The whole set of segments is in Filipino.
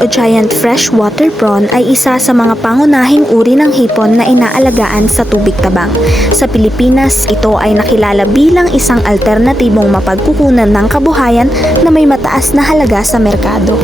o giant freshwater prawn ay isa sa mga pangunahing uri ng hipon na inaalagaan sa tubig tabang. Sa Pilipinas, ito ay nakilala bilang isang alternatibong mapagkukunan ng kabuhayan na may mataas na halaga sa merkado.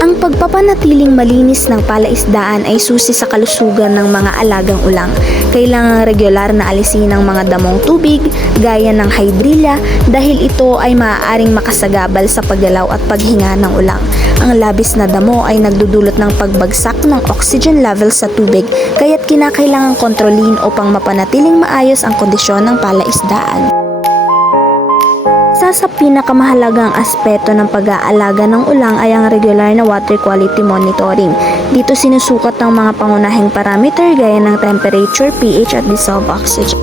Ang pagpapanatiling malinis ng palaisdaan ay susi sa kalusugan ng mga alagang ulang. Kailangang regular na alisin ang mga damong tubig gaya ng hydrilla dahil ito ay maaaring makasagabal sa paggalaw at paghinga ng ulang. Ang labis na damo ay nagdudulot ng pagbagsak ng oxygen level sa tubig kaya't kinakailangang kontrolin upang mapanatiling maayos ang kondisyon ng palaisdaan. Isa sa pinakamahalagang aspeto ng pag-aalaga ng ulang ay ang regular na water quality monitoring. Dito sinusukat ng mga pangunahing parameter gaya ng temperature, pH at dissolved oxygen.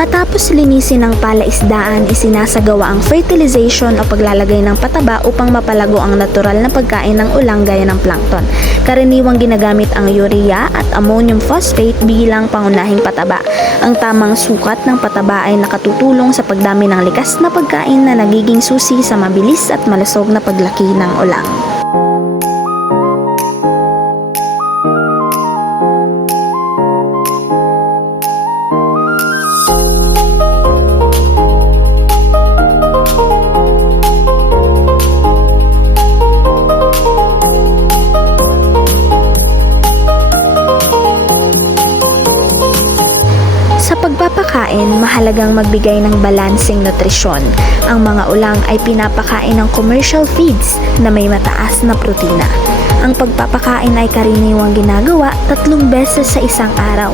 Matapos linisin ang palaisdaan, isinasagawa ang fertilization o paglalagay ng pataba upang mapalago ang natural na pagkain ng ulang gaya ng plankton. Karaniwang ginagamit ang urea at ammonium phosphate bilang pangunahing pataba. Ang tamang sukat ng pataba ay nakatutulong sa pagdami ng likas na pagkain na nagiging susi sa mabilis at malusog na paglaki ng ulang. Sa pagpapakain, mahalagang magbigay ng balanseng nutrisyon. Ang mga ulang ay pinapakain ng commercial feeds na may mataas na protina. Ang pagpapakain ay karaniwang ginagawa 3 beses sa isang araw.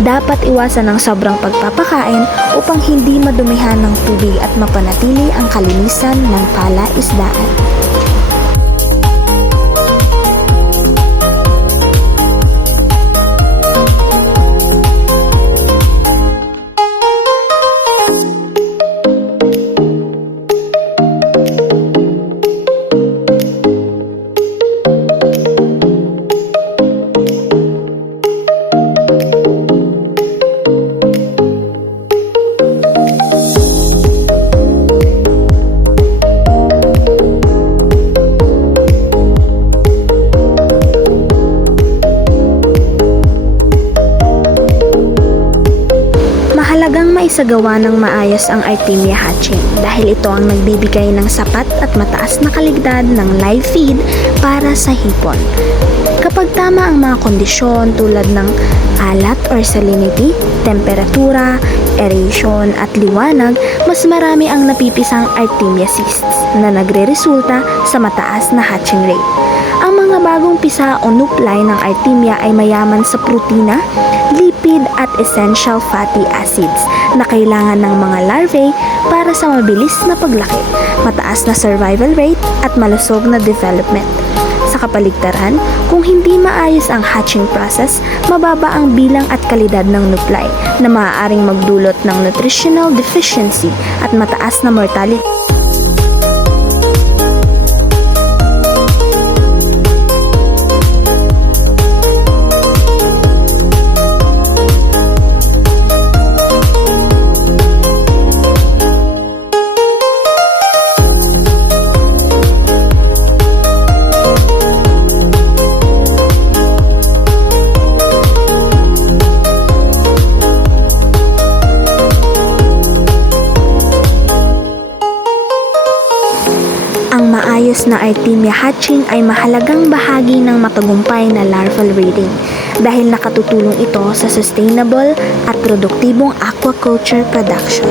Dapat iwasan ang sobrang pagpapakain upang hindi madumihan ng tubig at mapanatili ang kalinisan ng palaisdaan. Mahalagang maisagawa ng maayos ang Artemia hatching dahil ito ang nagbibigay ng sapat at mataas na kalidad ng live feed para sa hipon. Kapag tama ang mga kondisyon tulad ng alat or salinity, temperatura, aeration at liwanag, mas marami ang napipisang Artemia cysts na nagre-resulta sa mataas na hatching rate. Ang mga bagong pisa o nuclei ng Artemia ay mayaman sa protina, lipid at essential fatty acids na kailangan ng mga larvae para sa mabilis na paglaki, mataas na survival rate at malusog na development. Sa kapaligtaran, kung hindi maayos ang hatching process, mababa ang bilang at kalidad ng nuclei na maaaring magdulot ng nutritional deficiency at mataas na mortality. maayos na Artemia hatching ay mahalagang bahagi ng matagumpay na larval rearing dahil nakatutulong ito sa sustainable at produktibong aquaculture production.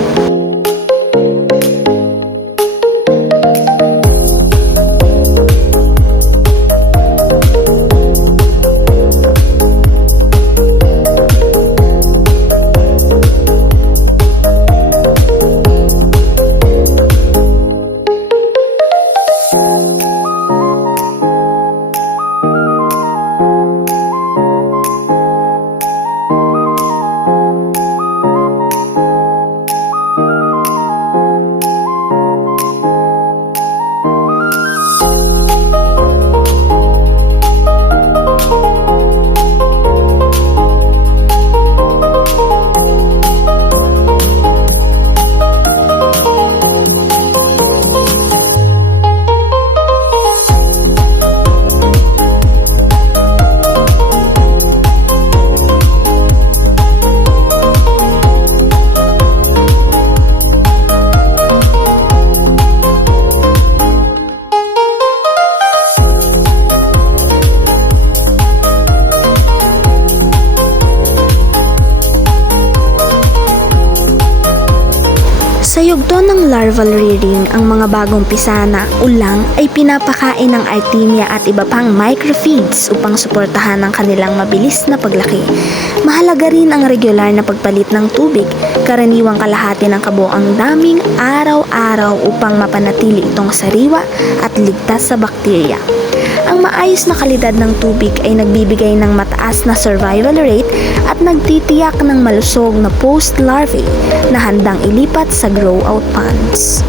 Sa yugto ng larval rearing, ang mga bagong pisana, ulang ay pinapakain ng Artemia at iba pang microfeeds upang suportahan ang kanilang mabilis na paglaki. Mahalaga rin ang regular na pagpalit ng tubig, karaniwang kalahati ng kabuoang daming araw-araw upang mapanatili itong sariwa at ligtas sa bakterya. Ang maayos na kalidad ng tubig ay nagbibigay ng mataas na survival rate at nagtitiyak ng malusog na post-larvae na handang ilipat sa grow-out ponds.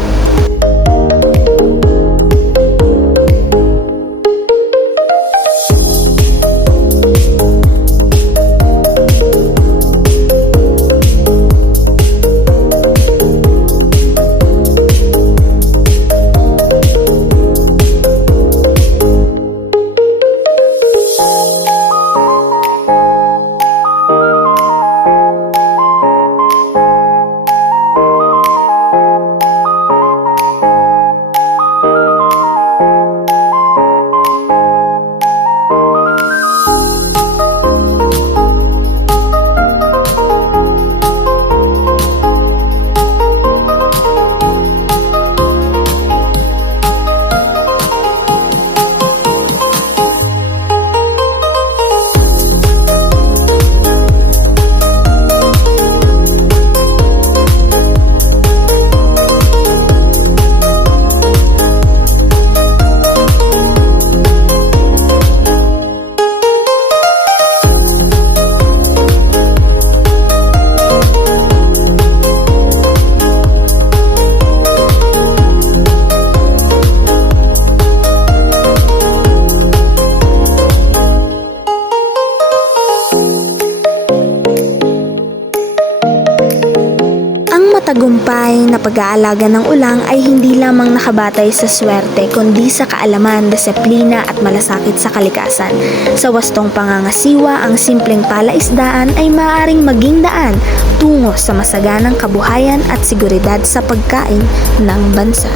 Matagumpay na pag-aalaga ng ulang ay hindi lamang nakabatay sa swerte kundi sa kaalaman, disiplina at malasakit sa kalikasan. Sa wastong pangangasiwa, ang simpleng palaisdaan ay maaaring maging daan tungo sa masaganang kabuhayan at seguridad sa pagkain ng bansa.